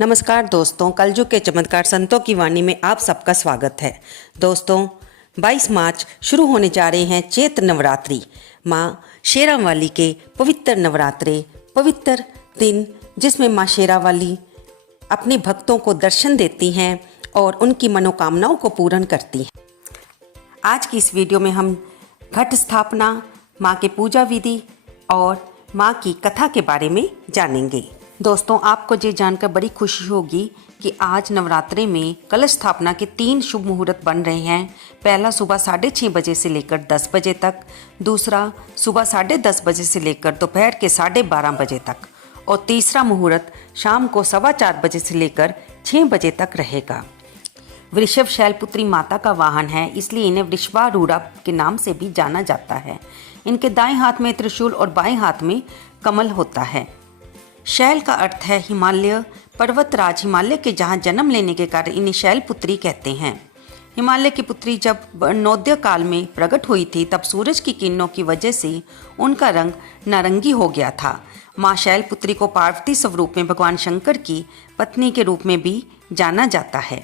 नमस्कार दोस्तों, कलयुग के चमत्कार संतों की वाणी में आप सबका स्वागत है। दोस्तों 22 मार्च शुरू होने जा रहे हैं चैत्र नवरात्रि, माँ शेरावाली के पवित्र नवरात्रे, पवित्र दिन जिसमें माँ शेरावाली अपने भक्तों को दर्शन देती हैं और उनकी मनोकामनाओं को पूर्ण करती हैं। आज की इस वीडियो में हम घट स्थापना, माँ के पूजा विधि और माँ की कथा के बारे में जानेंगे। दोस्तों आपको ये जानकर बड़ी खुशी होगी कि आज नवरात्रे में कलश स्थापना के 3 शुभ मुहूर्त बन रहे हैं। पहला सुबह 6:30 बजे से लेकर 10 बजे तक, दूसरा सुबह 10:30 बजे से लेकर दोपहर के 12:30 बजे तक और तीसरा मुहूर्त शाम को 4:15 बजे से लेकर 6 बजे तक रहेगा। वृषभ शैलपुत्री माता का वाहन है, इसलिए इन्हें वृषभारूढ़ा के नाम से भी जाना जाता है। इनके दाएं हाथ में त्रिशूल और बाएं हाथ में कमल होता है। शैल का अर्थ है हिमालय, पर्वतराज हिमालय के जहाँ जन्म लेने के कारण इन्हें शैलपुत्री कहते हैं। हिमालय की पुत्री जब नौदय काल में प्रकट हुई थी तब सूरज की किरणों की वजह से उनका रंग नारंगी हो गया था। माँ शैलपुत्री को पार्वती स्वरूप में भगवान शंकर की पत्नी के रूप में भी जाना जाता है।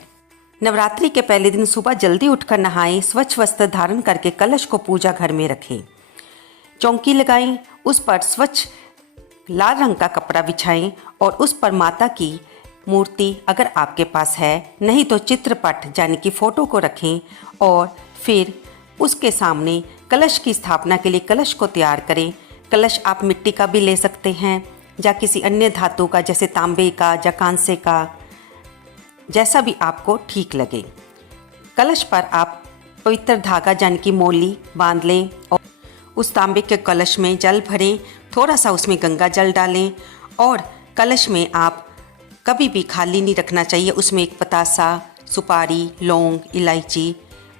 नवरात्रि के पहले दिन सुबह जल्दी उठकर नहाएं, स्वच्छ वस्त्र धारण करके कलश को पूजा घर में रखें, चौकी लगाएं, उस पर स्वच्छ लाल रंग का कपड़ा बिछाएं और उस पर माता की मूर्ति अगर आपके पास है, नहीं तो चित्रपट यानी कि फोटो को रखें और फिर उसके सामने कलश की स्थापना के लिए कलश को तैयार करें। कलश आप मिट्टी का भी ले सकते हैं या किसी अन्य धातु का, जैसे तांबे का या कांसे का, जैसा भी आपको ठीक लगे। कलश पर आप पवित्र धागा यानी कि मोली बांध लें और उस तांबे के कलश में जल भरें, थोड़ा सा उसमें गंगा जल डालें और कलश में आप कभी भी खाली नहीं रखना चाहिए। उसमें एक पतासा, सुपारी, लौंग, इलायची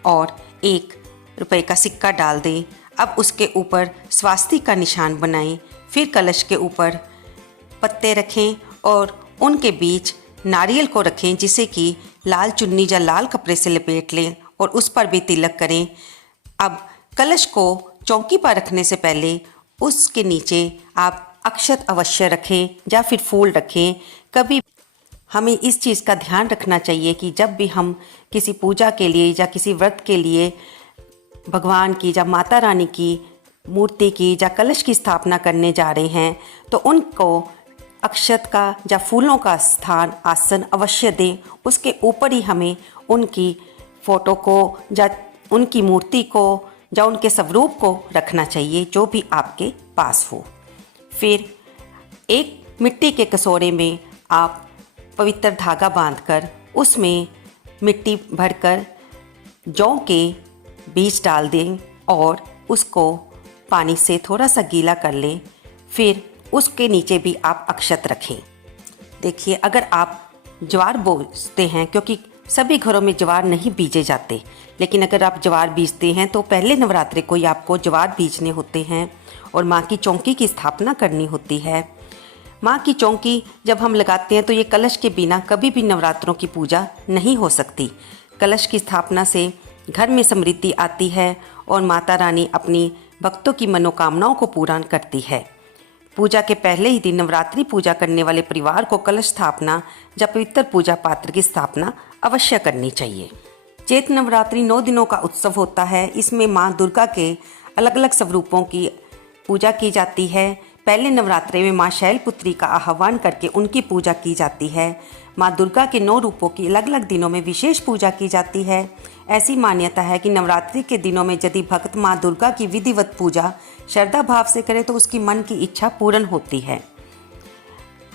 और 1 रुपए का सिक्का डाल दें। अब उसके ऊपर स्वास्तिक का निशान बनाएं, फिर कलश के ऊपर पत्ते रखें और उनके बीच नारियल को रखें, जिसे कि लाल चुन्नी या लाल कपड़े से लपेट लें और उस पर भी तिलक करें। अब कलश को चौकी पर रखने से पहले उसके नीचे आप अक्षत अवश्य रखें या फिर फूल रखें। कभी हमें इस चीज़ का ध्यान रखना चाहिए कि जब भी हम किसी पूजा के लिए या किसी व्रत के लिए भगवान की या माता रानी की मूर्ति की या कलश की स्थापना करने जा रहे हैं तो उनको अक्षत का या फूलों का स्थान, आसन अवश्य दें। उसके ऊपर ही हमें उनकी फ़ोटो को या उनकी मूर्ति को या उनके स्वरूप को रखना चाहिए, जो भी आपके पास हो। फिर एक मिट्टी के कटोरे में आप पवित्र धागा बांधकर उसमें मिट्टी भरकर जौ के बीज डाल दें और उसको पानी से थोड़ा सा गीला कर लें। फिर उसके नीचे भी आप अक्षत रखें। देखिए, अगर आप ज्वार बोते हैं, क्योंकि सभी घरों में ज्वार नहीं बीजे जाते, लेकिन अगर आप ज्वार बीजते हैं तो पहले नवरात्रि को ही आपको ज्वार बीजने होते हैं और माँ की चौकी की स्थापना करनी होती है। माँ की चौकी जब हम लगाते हैं तो ये कलश के बिना कभी भी नवरात्रों की पूजा नहीं हो सकती। कलश की स्थापना से घर में समृद्धि आती है और माता रानी अपनी भक्तों की मनोकामनाओं को पूर्ण करती है। पूजा के पहले ही दिन नवरात्रि पूजा करने वाले परिवार को कलश स्थापना या पवित्र पूजा पात्र की स्थापना अवश्य करनी चाहिए। चैत्र नवरात्रि 9 दिनों का उत्सव होता है। इसमें माँ दुर्गा के अलग अलग स्वरूपों की पूजा की जाती है। पहले नवरात्रे में माँ शैलपुत्री का आह्वान करके उनकी पूजा की जाती है। माँ दुर्गा के 9 रूपों की अलग अलग दिनों में विशेष पूजा की जाती है। ऐसी मान्यता है कि नवरात्रि के दिनों में यदि भक्त माँ दुर्गा की विधिवत पूजा श्रद्धा भाव से करे तो उसकी मन की इच्छा पूर्ण होती है।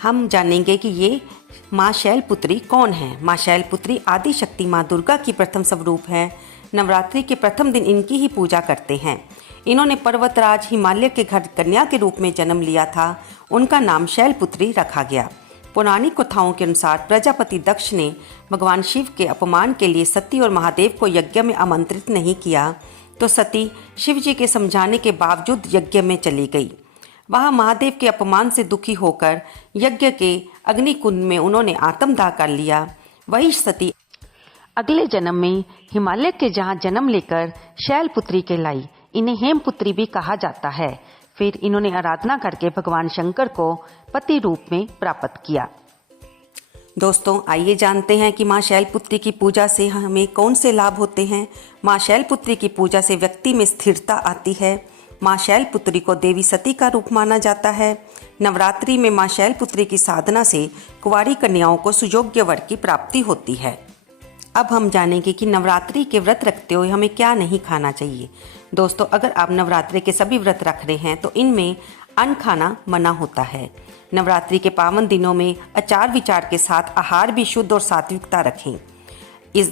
हम जानेंगे कि ये माँ शैलपुत्री कौन है। माँ शैलपुत्री आदि शक्ति माँ दुर्गा की प्रथम स्वरूप है। नवरात्रि के प्रथम दिन इनकी ही पूजा करते हैं। इन्होंने पर्वतराज हिमालय के घर कन्या के रूप में जन्म लिया था। उनका नाम शैलपुत्री रखा गया। पौराणिक कथाओं के अनुसार प्रजापति दक्ष ने भगवान शिव के अपमान के लिए सती और महादेव को यज्ञ में आमंत्रित नहीं किया, तो सती शिव जी के समझाने के बावजूद यज्ञ में चली गई। वहाँ महादेव के अपमान से दुखी होकर यज्ञ के अग्निकुंड में उन्होंने आत्मदाह कर लिया। वही सती अगले जन्म में हिमालय के जहाँ जन्म लेकर शैलपुत्री कहलाई। इन्हें हेमपुत्री भी कहा जाता है। फिर इन्होंने आराधना करके भगवान शंकर को पति रूप में प्राप्त किया। दोस्तों आइए जानते हैं कि माँ शैलपुत्री की पूजा से हमें कौन से लाभ होते हैं। माँ शैलपुत्री की पूजा से व्यक्ति में स्थिरता आती है। माँ शैलपुत्री को देवी सती का रूप माना जाता है। नवरात्रि में माँ शैलपुत्री की साधना से कुंवारी कन्याओं को सुयोग्य वर की प्राप्ति होती है। अब हम जानेंगे कि नवरात्रि के व्रत रखते हुए हमें क्या नहीं खाना चाहिए। दोस्तों अगर आप नवरात्रि के सभी व्रत रख रहे हैं तो इनमें अन्न खाना मना होता है। नवरात्रि के पावन दिनों में आचार विचार के साथ आहार भी शुद्ध और सात्विकता रखें। इस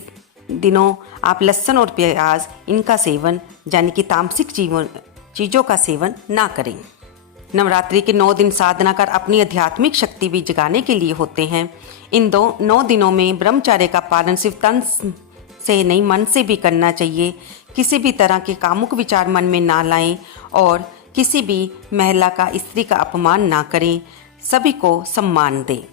दिनों आप लहसुन और प्याज इनका सेवन यानी कि तामसिक चीज़ों का सेवन ना करें। नवरात्रि के 9 दिन साधना कर अपनी आध्यात्मिक शक्ति भी जगाने के लिए होते हैं। इन 9 दिनों में ब्रह्मचर्य का पालन सिर्फ तन से नहीं मन से भी करना चाहिए। किसी भी तरह के कामुक विचार मन में ना लाएं और किसी भी महिला का स्त्री का अपमान ना करें। सभी को सम्मान दें।